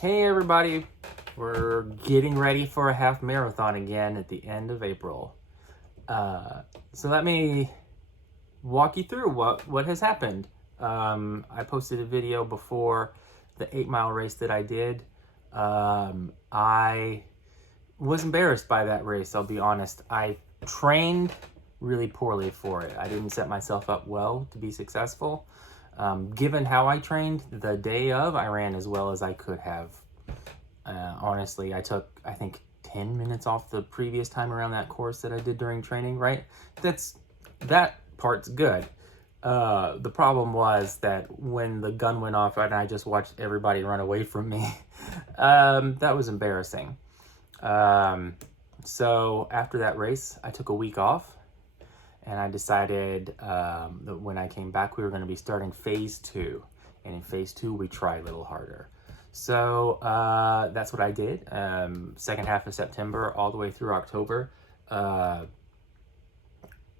Hey everybody, we're getting ready for a half marathon again at the end of April. So let me walk you through what has happened. I posted a video before the 8 mile race that I did. I was embarrassed by that race, I'll be honest. I trained really poorly for it. I didn't set myself up well to be successful. Given how I trained the day of, I ran as well as I could have. Honestly, I took, I think, 10 minutes off the previous time around that course that I did during training, right? That part's good. The problem was that when the gun went off and I just watched everybody run away from me, that was embarrassing. So after that race, I took a week off. And I decided that when I came back, we were going to be starting phase 2. And in phase 2, we try a little harder. So that's what I did. Second half of September all the way through October.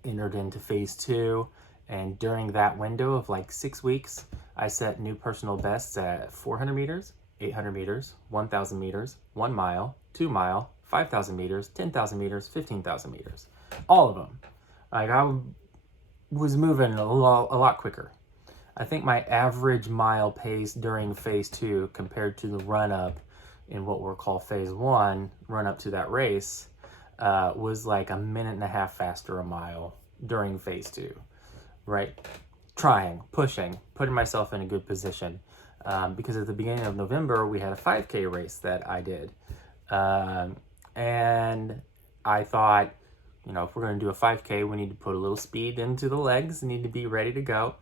Entered into phase 2. And during that window of like 6 weeks, I set new personal bests at 400 meters, 800 meters, 1,000 meters, 1 mile, 2 mile, 5,000 meters, 10,000 meters, 15,000 meters. All of them. Like, I was moving a lot quicker. I think my average mile pace during phase 2 compared to the run-up in what we'll call phase 1, run-up to that race, was like a minute and a half faster a mile during phase 2, right? Trying, pushing, putting myself in a good position. Because at the beginning of November, we had a 5K race that I did. And I thought, you know, if we're going to do a 5K, we need to put a little speed into the legs, need to be ready to go.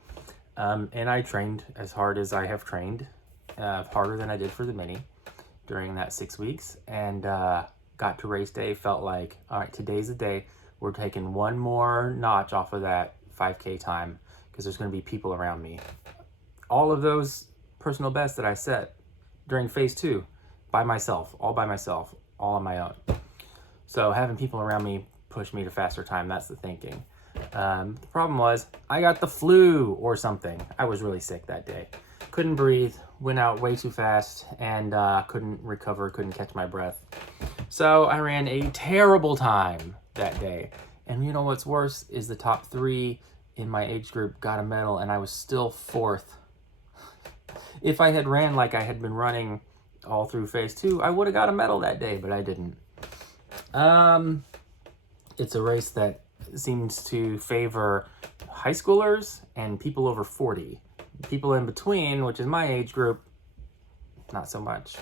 And I trained as hard as I have trained, harder than I did for the mini during that 6 weeks. And got to race day, felt like, all right, today's the day. We're taking one more notch off of that 5K time because there's going to be people around me. All of those personal bests that I set during phase 2, by myself, all on my own. So having people around me push me to faster time, that's the thinking. The problem was I got the flu or something. I was really sick that day. Couldn't breathe, went out way too fast, and couldn't recover, couldn't catch my breath. So I ran a terrible time that day. And you know what's worse is the top 3 in my age group got a medal and I was still 4th. If I had ran like I had been running all through phase 2, I would have got a medal that day, but I didn't. It's a race that seems to favor high schoolers and people over 40. People in between, which is my age group, not so much.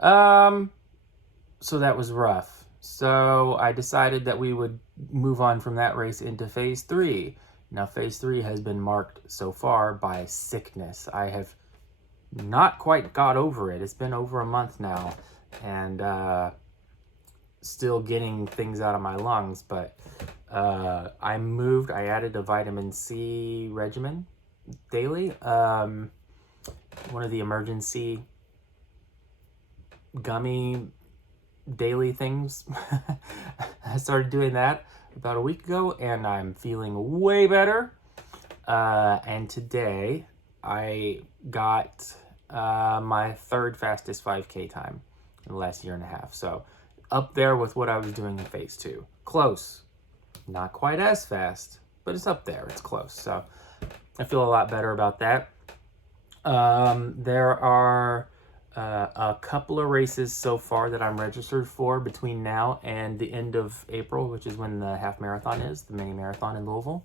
So that was rough. So I decided that we would move on from that race into phase 3. Now, phase 3 has been marked so far by sickness. I have not quite got over it. It's been over a month now. And, still getting things out of my lungs, but I added a vitamin C regimen daily. One of the emergency gummy daily things. I started doing that about a week ago and I'm feeling way better. And today I got my 3rd fastest 5K time in the last year and a half. So up there with what I was doing in phase 2. Close. Not quite as fast, but it's up there. It's close. So I feel a lot better about that. There are a couple of races so far that I'm registered for between now and the end of April, which is when the half marathon is, the mini marathon in Louisville.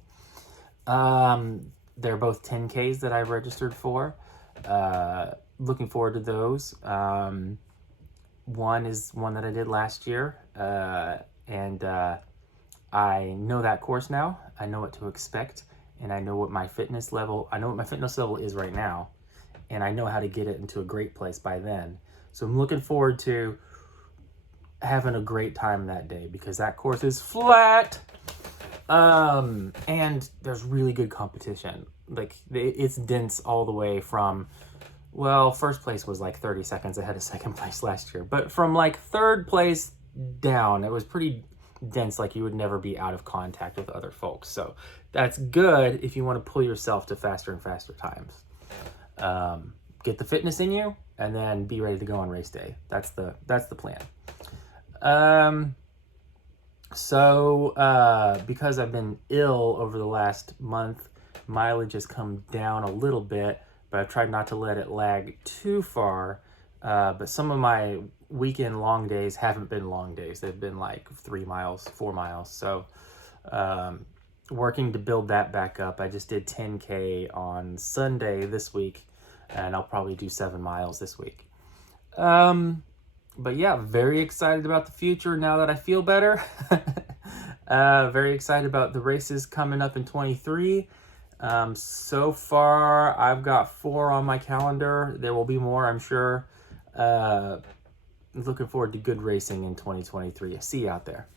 They're both 10Ks that I've registered for. Looking forward to those. One is one that I did last year, and I know that course now. I know what to expect, and I know what my fitness level is right now, and I know how to get it into a great place by then. So I'm looking forward to having a great time that day because that course is flat, and there's really good competition. Like, it's dense all the way from, well, first place was like 30 seconds ahead of second place last year. But from like 3rd place down, it was pretty dense, like you would never be out of contact with other folks. So that's good if you want to pull yourself to faster and faster times. Get the fitness in you, and then be ready to go on race day. That's the plan. Because I've been ill over the last month, mileage has come down a little bit, but I've tried not to let it lag too far. But some of my weekend long days haven't been long days. They've been like 3 miles, 4 miles. So working to build that back up. I just did 10K on Sunday this week, and I'll probably do 7 miles this week. But yeah, very excited about the future now that I feel better. Very excited about the races coming up in 23. So far, I've got 4 on my calendar. There will be more, I'm sure. Looking forward to good racing in 2023. See you out there.